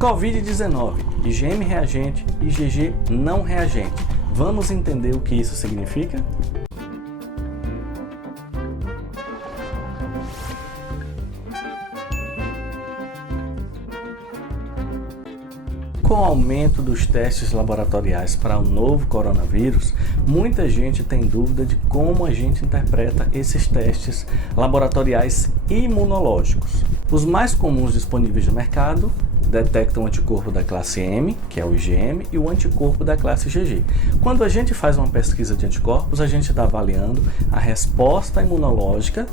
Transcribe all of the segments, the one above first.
Covid-19, IgM reagente e IgG não reagente. Vamos entender o que isso significa? Com o aumento dos testes laboratoriais para o novo coronavírus, muita gente tem dúvida de como a gente interpreta esses testes laboratoriais imunológicos. Os mais comuns disponíveis no mercado detectam o anticorpo da classe M, que é o IgM, e o anticorpo da classe IgG. Quando a gente faz uma pesquisa de anticorpos, a gente está avaliando a resposta imunológica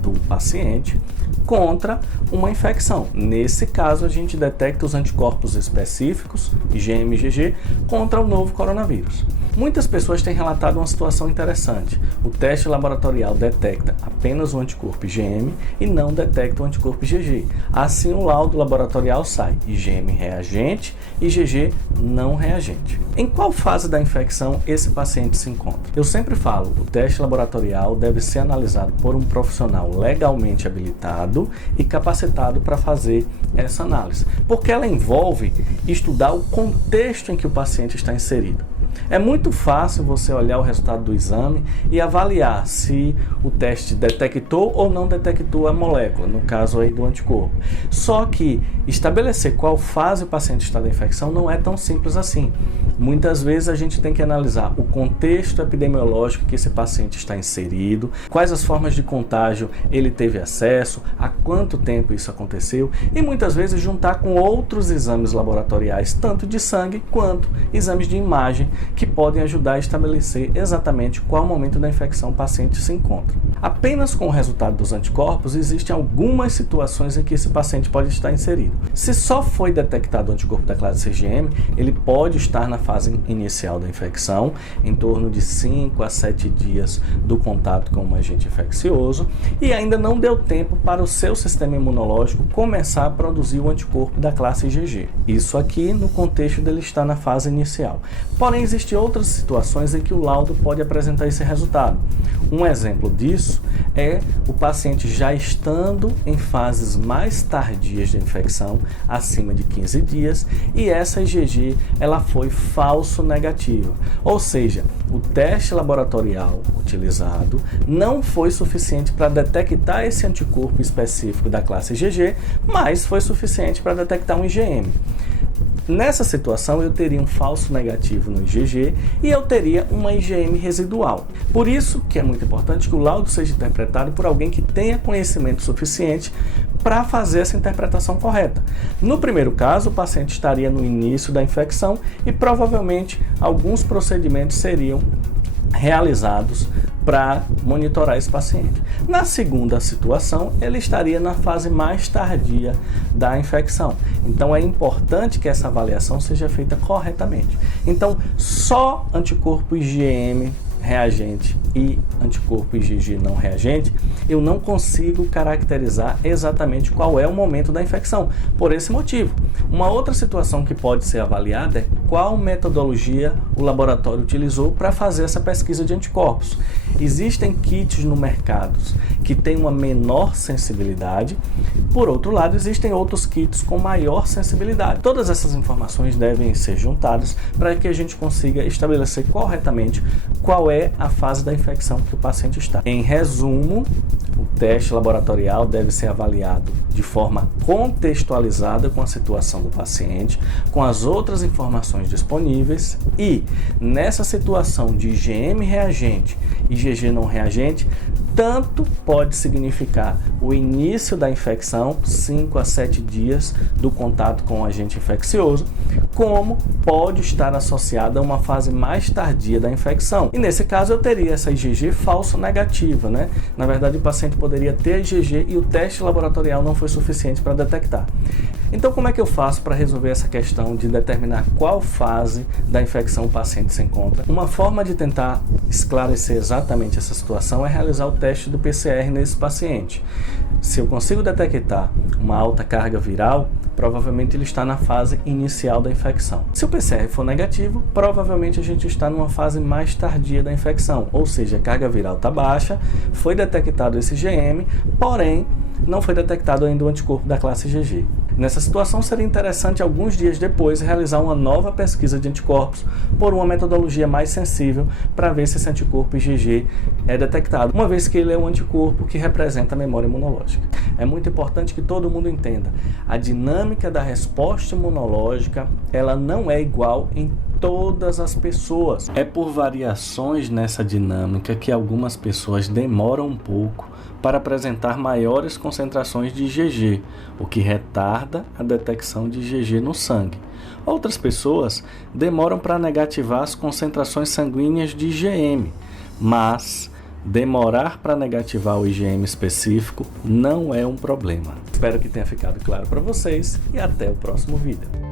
do paciente contra uma infecção. Nesse caso, a gente detecta os anticorpos específicos, IgM e IgG, contra o novo coronavírus. Muitas pessoas têm relatado uma situação interessante. O teste laboratorial detecta apenas o anticorpo IgM e não detecta o anticorpo IgG. Assim, o laudo laboratorial sai IgM reagente e IgG não reagente. Em qual fase da infecção esse paciente se encontra? Eu sempre falo, o teste laboratorial deve ser analisado por um profissional legalmente habilitado e capacitado para fazer essa análise, porque ela envolve estudar o contexto em que o paciente está inserido. É muito fácil você olhar o resultado do exame e avaliar se o teste detectou ou não detectou a molécula, no caso aí do anticorpo. Só que estabelecer qual fase o paciente está da infecção não é tão simples assim. Muitas vezes a gente tem que analisar o contexto epidemiológico que esse paciente está inserido, quais as formas de contágio ele teve acesso, há quanto tempo isso aconteceu e muitas vezes juntar com outros exames laboratoriais, tanto de sangue quanto exames de imagem, que podem ajudar a estabelecer exatamente qual momento da infecção o paciente se encontra. Apenas com o resultado dos anticorpos, existem algumas situações em que esse paciente pode estar inserido. Se só foi detectado o anticorpo da classe IgM, ele pode estar na fase inicial da infecção, em torno de 5 a 7 dias do contato com um agente infeccioso, e ainda não deu tempo para o seu sistema imunológico começar a produzir o anticorpo da classe IgG. Isso aqui no contexto dele estar na fase inicial. Porém, existem outras situações em que o laudo pode apresentar esse resultado. Um exemplo disso é o paciente já estando em fases mais tardias de infecção, acima de 15 dias, e essa IgG ela foi falso negativa. Ou seja, o teste laboratorial utilizado não foi suficiente para detectar esse anticorpo específico da classe IgG, mas foi suficiente para detectar um IgM. Nessa situação, eu teria um falso negativo no IgG e eu teria uma IgM residual. Por isso que é muito importante que o laudo seja interpretado por alguém que tenha conhecimento suficiente para fazer essa interpretação correta. No primeiro caso, o paciente estaria no início da infecção e provavelmente alguns procedimentos seriam realizados para monitorar esse paciente. Na segunda situação, ele estaria na fase mais tardia da infecção. Então é importante que essa avaliação seja feita corretamente. Então, só anticorpo IgM reagente e anticorpo IgG não reagente, eu não consigo caracterizar exatamente qual é o momento da infecção, por esse motivo. Uma outra situação que pode ser avaliada é qual metodologia o laboratório utilizou para fazer essa pesquisa de anticorpos. Existem kits no mercado que têm uma menor sensibilidade, por outro lado, existem outros kits com maior sensibilidade. Todas essas informações devem ser juntadas para que a gente consiga estabelecer corretamente qual é a fase da infecção que o paciente está. Em resumo, o teste laboratorial deve ser avaliado de forma contextualizada com a situação do paciente, com as outras informações disponíveis e, nessa situação de IgM reagente e IgG não reagente, tanto pode significar o início da infecção, 5 a 7 dias do contato com o agente infeccioso, como pode estar associada a uma fase mais tardia da infecção. E nesse caso eu teria essa IgG falso negativa, né? Na verdade o paciente poderia ter a IgG e o teste laboratorial não foi suficiente para detectar. Então como é que eu faço para resolver essa questão de determinar qual fase da infecção o paciente se encontra? Uma forma de tentar esclarecer exatamente essa situação é realizar o teste do PCR nesse paciente. Se eu consigo detectar uma alta carga viral, provavelmente ele está na fase inicial da infecção. Se o PCR for negativo, provavelmente a gente está numa fase mais tardia da infecção, ou seja, a carga viral está baixa, foi detectado esse IgM, porém não foi detectado ainda o anticorpo da classe IgG. Nessa situação, seria interessante alguns dias depois realizar uma nova pesquisa de anticorpos por uma metodologia mais sensível para ver se esse anticorpo IgG é detectado, uma vez que ele é um anticorpo que representa a memória imunológica. É muito importante que todo mundo entenda, a dinâmica da resposta imunológica, ela não é igual em todas as pessoas. É por variações nessa dinâmica que algumas pessoas demoram um pouco para apresentar maiores concentrações de IgG, o que retarda a detecção de IgG no sangue. Outras pessoas demoram para negativar as concentrações sanguíneas de IgM, mas demorar para negativar o IgM específico não é um problema. Espero que tenha ficado claro para vocês e até o próximo vídeo.